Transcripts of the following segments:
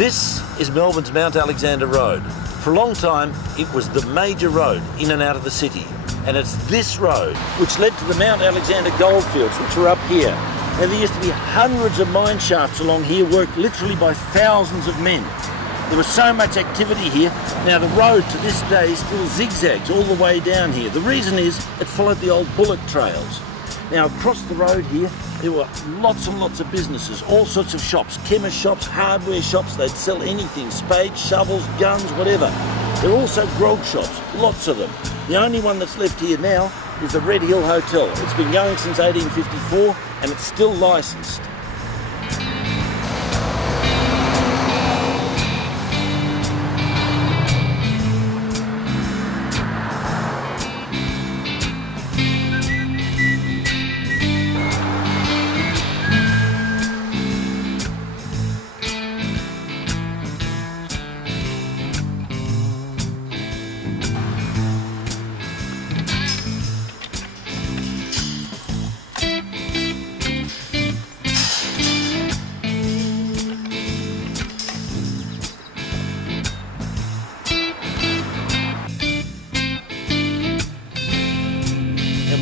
This is Melbourne's Mount Alexander Road. For a long time, it was the major road in and out of the city. And it's this road which led to the Mount Alexander Goldfields, which are up here. Now, there used to be hundreds of mine shafts along here, worked literally by thousands of men. There was so much activity here. Now, the road to this day still zigzags all the way down here. The reason is it followed the old bullock trails. Now, across the road here, there were lots and lots of businesses, all sorts of shops, chemist shops, hardware shops. They'd sell anything, spades, shovels, guns, whatever. There are also grog shops, lots of them. The only one that's left here now is the Red Hill Hotel. It's been going since 1854 and it's still licensed.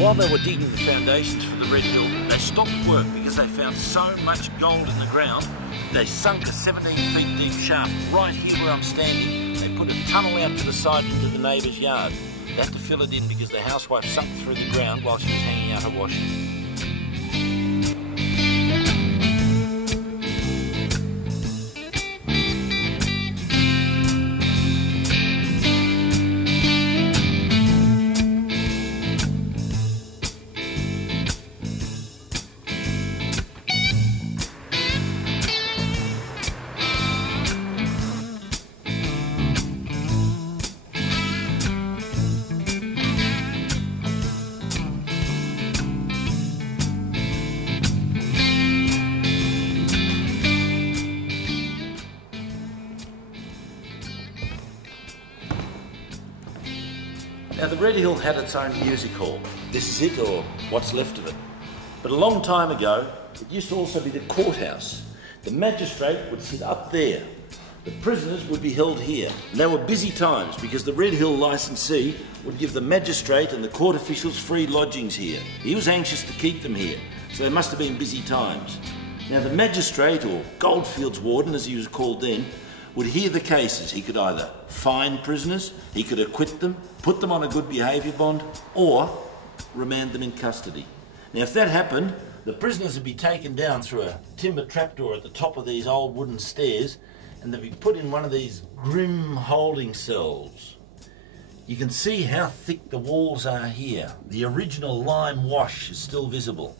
While they were digging the foundations for the Red Hill, they stopped work because they found so much gold in the ground. They sunk a 17 feet deep shaft right here where I'm standing. They put a tunnel out to the side into the neighbour's yard. They had to fill it in because the housewife sunk through the ground while she was hanging out her washing. Now, the Red Hill had its own music hall. This is it, or what's left of it. But a long time ago, it used to also be the courthouse. The magistrate would sit up there. The prisoners would be held here. And they were busy times because the Red Hill licensee would give the magistrate and the court officials free lodgings here. He was anxious to keep them here, so they must have been busy times. Now, the magistrate, or Goldfields warden as he was called then, would hear the cases. He could either fine prisoners, he could acquit them, put them on a good behaviour bond, or remand them in custody. Now, if that happened, the prisoners would be taken down through a timber trapdoor at the top of these old wooden stairs, and they'd be put in one of these grim holding cells. You can see how thick the walls are here. The original lime wash is still visible.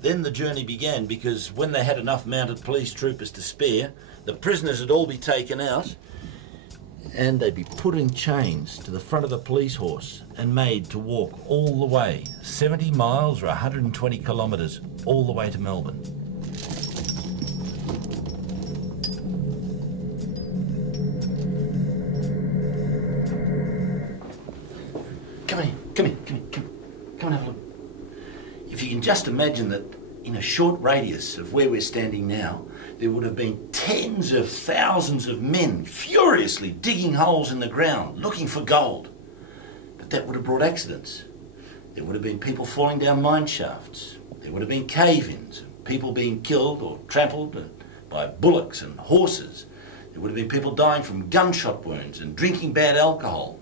Then the journey began, because when they had enough mounted police troopers to spare, the prisoners would all be taken out and they'd be put in chains to the front of the police horse and made to walk all the way, 70 miles or 120 kilometres, all the way to Melbourne. Come and have a look. If you can just imagine that in a short radius of where we're standing now, there would have been tens of thousands of men furiously digging holes in the ground, looking for gold. But that would have brought accidents. There would have been people falling down mine shafts. There would have been cave-ins, people being killed or trampled by bullocks and horses. There would have been people dying from gunshot wounds and drinking bad alcohol.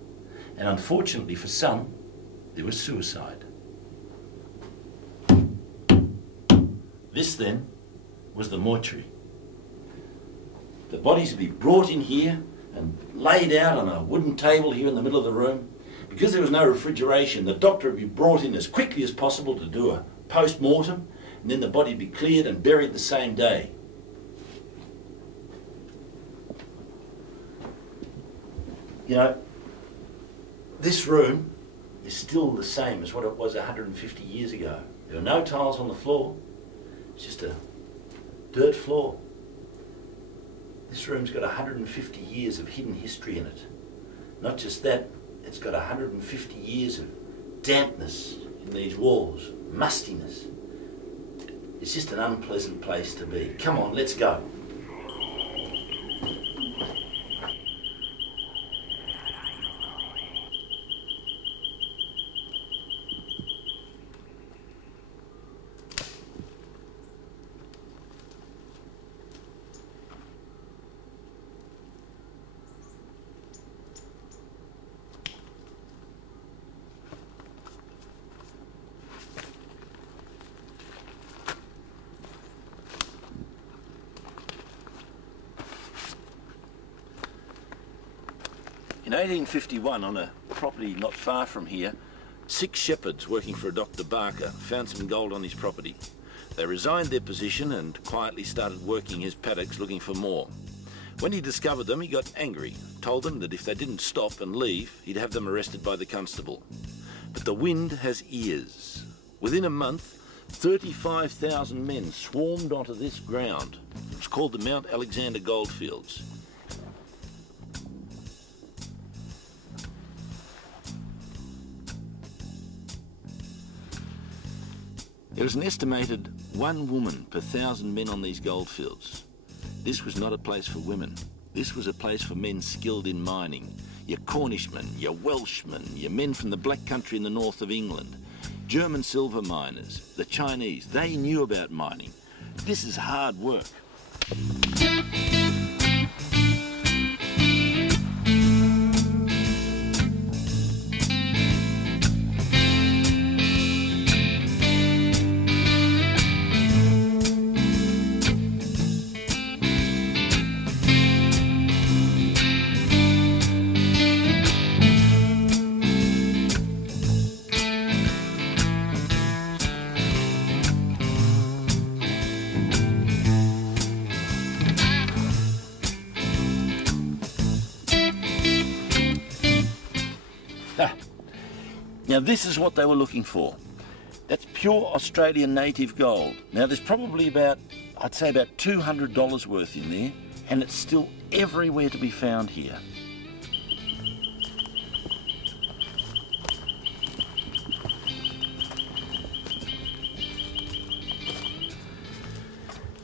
And unfortunately for some, there was suicide. This then was the mortuary. The bodies would be brought in here and laid out on a wooden table here in the middle of the room. Because there was no refrigeration, the doctor would be brought in as quickly as possible to do a post-mortem, and then the body would be cleared and buried the same day. You know, this room is still the same as what it was 150 years ago. There are no tiles on the floor. It's just a dirt floor. This room's got 150 years of hidden history in it. Not just that, it's got 150 years of dampness in these walls, mustiness. It's just an unpleasant place to be. Come on, let's go. In 1851, on a property not far from here, 6 shepherds working for a Dr. Barker found some gold on his property. They resigned their position and quietly started working his paddocks looking for more. When he discovered them, he got angry, told them that if they didn't stop and leave, he'd have them arrested by the constable. But the wind has ears. Within a month, 35,000 men swarmed onto this ground. It was called the Mount Alexander Goldfields. There was an estimated 1 woman per 1,000 men on these goldfields. This was not a place for women. This was a place for men skilled in mining. Your Cornishmen, your Welshmen, your men from the Black Country in the north of England, German silver miners, the Chinese, they knew about mining. This is hard work. Now this is what they were looking for. That's pure Australian native gold. Now there's probably about, I'd say about $200 worth in there, and it's still everywhere to be found here.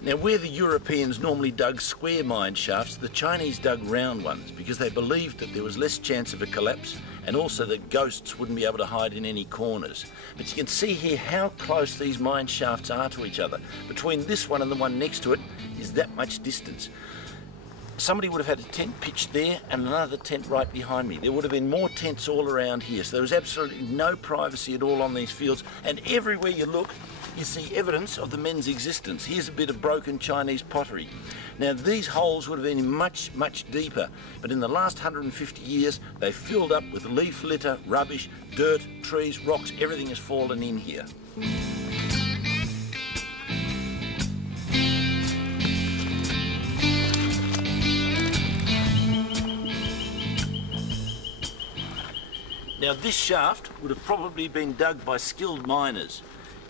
Now where the Europeans normally dug square mine shafts, the Chinese dug round ones because they believed that there was less chance of a collapse and also that ghosts wouldn't be able to hide in any corners. But you can see here how close these mine shafts are to each other. Between this one and the one next to it is that much distance. Somebody would have had a tent pitched there and another tent right behind me. There would have been more tents all around here, so there was absolutely no privacy at all on these fields, and everywhere you look you see evidence of the men's existence. Here's a bit of broken Chinese pottery. Now these holes would have been much deeper, but in the last 150 years they filled up with leaf litter, rubbish, dirt, trees, rocks, everything has fallen in here. Now this shaft would have probably been dug by skilled miners.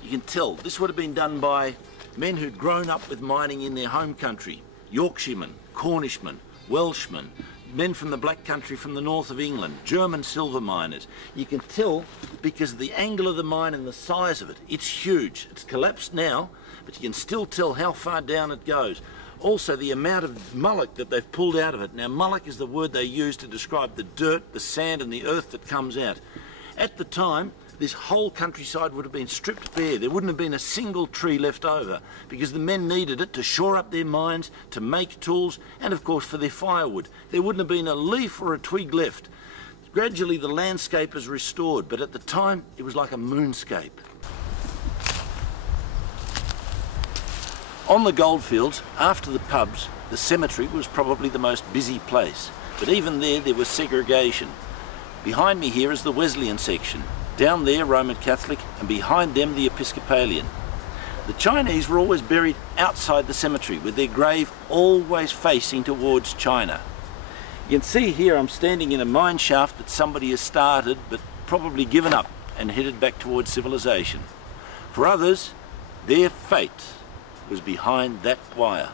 You can tell this would have been done by men who'd grown up with mining in their home country. Yorkshiremen, Cornishmen, Welshmen, men from the Black Country from the north of England, German silver miners. You can tell because of the angle of the mine and the size of it. It's huge. It's collapsed now, but you can still tell how far down it goes. Also the amount of mullock that they've pulled out of it. Now mullock is the word they use to describe the dirt, the sand and the earth that comes out. At the time, this whole countryside would have been stripped bare. There wouldn't have been a single tree left over because the men needed it to shore up their mines, to make tools, and of course for their firewood. There wouldn't have been a leaf or a twig left. Gradually the landscape is restored, but at the time it was like a moonscape. On the goldfields, after the pubs, the cemetery was probably the most busy place. But even there was segregation. Behind me here is the Wesleyan section. Down there, Roman Catholic, and behind them, the Episcopalian. The Chinese were always buried outside the cemetery, with their grave always facing towards China. You can see here I'm standing in a mine shaft that somebody has started, but probably given up and headed back towards civilization. For others, their fate was behind that wire.